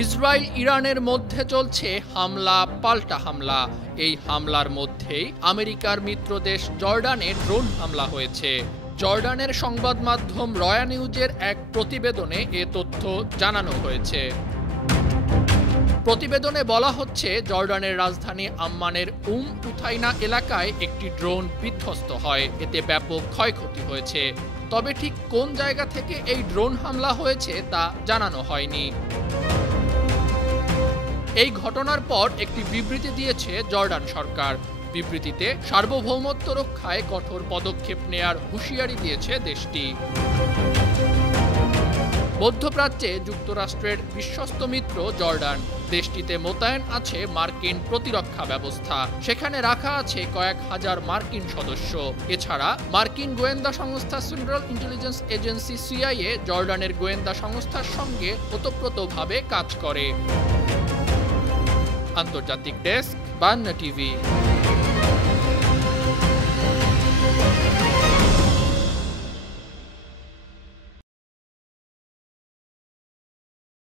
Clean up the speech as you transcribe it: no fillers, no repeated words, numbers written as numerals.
Israel ইরানের মধ্যে চলছে হামলা পাল্টা হামলা। এই হামলার মধ্যেই আমেরিকার মিত্র দেশ জর্ডানে ড্রোন হামলা হয়েছে। জর্ডানের সংবাদ মাধ্যম রয়া নিউজের এক প্রতিবেদনে এ তথ্য জানানো হয়েছে। প্রতিবেদনে বলা হচ্ছে, জর্ডানের রাজধানী আম্মানের উথাইনা এলাকায় একটি ড্রোন বিধ্বস্ত হয়। এতে ব্যাপক ক্ষয়ক্ষতি হয়েছে। তবে ঠিক কোন জায়গা থেকে এই ড্রোন হামলা হয়েছে তা জানানো হয়নি। এই ঘটনার পর একটি বিবৃতি দিয়েছে জর্ডান সরকার। বিবৃতিতে সার্বভৌমত্ব রক্ষায় কঠোর পদক্ষেপ নেয়ার হুঁশিয়ারি দিয়েছে দেশটি। মধ্যপ্রাচ্যে যুক্তরাষ্ট্রের বিশ্বস্ত মিত্র জর্ডান। দেশটিতে মোতায়েন আছে মার্কিন প্রতিরক্ষা ব্যবস্থা। সেখানে রাখা আছে কয়েক হাজার মার্কিন সদস্য। এছাড়া মার্কিন গোয়েন্দা সংস্থা সেন্ট্রাল ইন্টেলিজেন্স এজেন্সি সিআইএ জর্ডানের গোয়েন্দা সংস্থার সঙ্গে ওতপ্রোতভাবে কাজ করে। আন্তর্জাতিক ডেস্ক, বান্না টিভি।